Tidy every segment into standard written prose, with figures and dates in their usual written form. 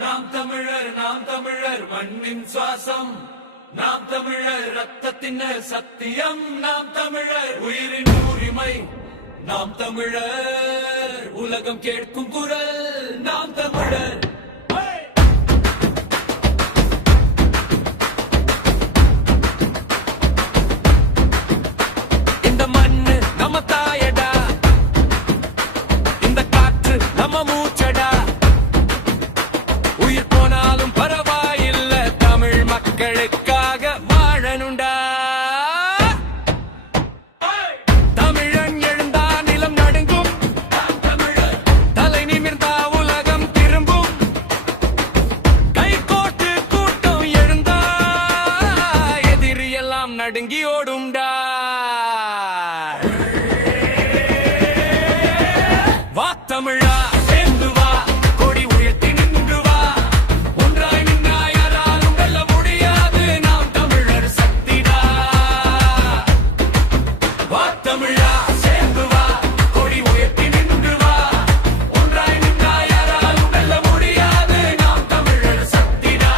நாம் தமிழர் மண்ணின் சுவாசம். நாம் தமிழர் ரத்தத்தின் சத்தியம். நாம் தமிழர் உயிரின் உரிமை. நாம் தமிழர் உலகம் கேட்கும் குரல். நாம் தமிழர். இந்த மண்ணு நம்ம தாயடா, இந்த காற்று நம்ம மூச்சடா. உயிர் போனாலும் பரவாயில்ல, தமிழ் மக்களுக்காக வாழணுண்டா. தமிழன் எழுந்தா நிலம் நடுங்கும், தலை நிமிர்ந்தா உலகம் திரும்பும். கைகோட்டு கூட்டம் எழுந்தா எதிரியெல்லாம் நடுங்கி ஓடும்டா. வா தமிழா சேர்ந்து வா, கொடி உயர்த்தி நின்று வா. ஒன்றாய் நின்னா யாராலும் வெல்ல முடியாது, நாம் தமிழர் சக்திடா. வா தமிழா சேர்ந்து வா, கொடி உயர்த்தி நின்று வா. ஒன்றாய் நின்னா யாராலும் வெல்ல முடியாது, நாம் தமிழர் சக்திடா.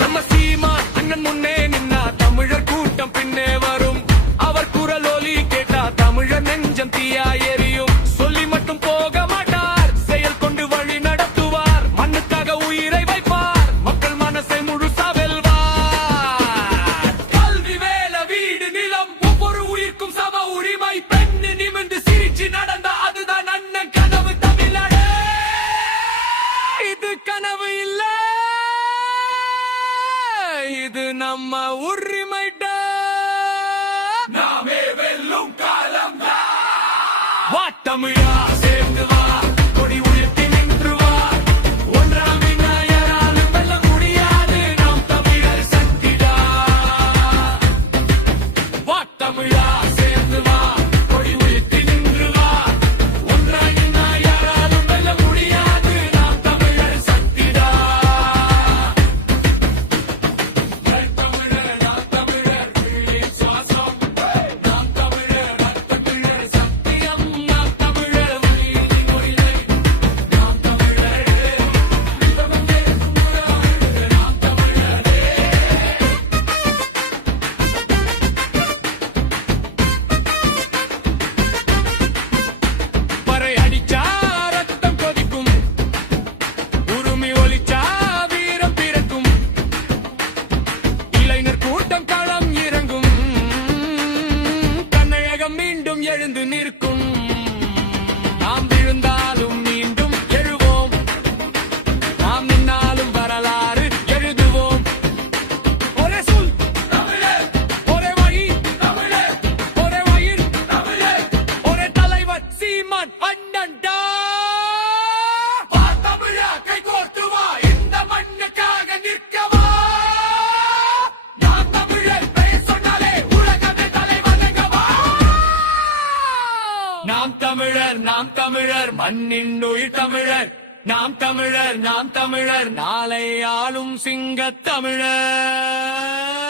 நம்ம சீமான் அண்ணன் முன்னே நின்னா தமிழர் கூட்டம் பின்னே வரும். அவர் குரல் ஒலி கேட்டா தமிழர் நெஞ்சம் தீயா எரியும். சொல்லி மட்டும் போக மாட்டார், செயல் கொண்டு வழி நடத்துவார். மண்ணுக்காக உயிரை வைப்பார், மக்கள் மனசை முழுசா வெல்வார். கல்வி வேலை வீடு நிலம் ஒவ்வொரு உயிர்க்கும் சம உரிமை. பெண்ணு நிமிர்ந்து சிரிச்சு நடந்தா அதுதான் அண்ணன் கனவு. தமிழ்நாடு இது கனவு இல்ல, இது நம்ம உரிமைடா. நாமே வெல்லும் காலம். வா தமிழா சேர்ந்து வா, கொடி உயர்த்தி நின்று வா. ஒன்றாம் வினா யாராலும் வெல்ல முடியாது, நாம் தமிழர் சக்திடா. வா தமிழா சேர்ந்து வா, கொடி உயர்த்தி நின்று வா. ஒன்றாம் வினா யாராலும் வெல்ல முடியாது, நாம் தமிழர் சக்திடா. நாம் தமிழர் உயிரின் சுவாசம். நாம் தமிழர் ரத்தத்தின் சத்தியம். நாம் தமிழர் உயிரின் உரிமை. நாம் தமிழர் உலகம் கேட்கும் குரல். நாம் தமிழர். பறை அடிச்சா ரத்தம் கொதிக்கும், உருமி ஒலிச்சா வீரம் பிறக்கும். இளைஞர் கூட்டம் களம் இறங்கும், கண்ணழகம் மீண்டும் எழுந்து நிற்கும். நாம் விழுந்தாலும் மீண்டும் எழுவோம், நாம் நின்னாலும் வரலாறு எழுதுவோம். ஒரே சொல் தமிழர், ஒரே வழி தமிழர், ஒரே வயிர் தமிழர், ஒரே தலைவர் சீமான் அண்ணன்டா. வா தமிழா கைகோர்த்து வா, இந்த மண்ணுக்காக நிற்கவா. நாம் தமிழர் பெயர் சொன்னாலே உலகமே தலை வணங்கவா. நாம் தமிழர் மண்ணின் உயிர் தமிழர். நாம் தமிழர் நாளை ஆளும் சிங்கத் தமிழர்.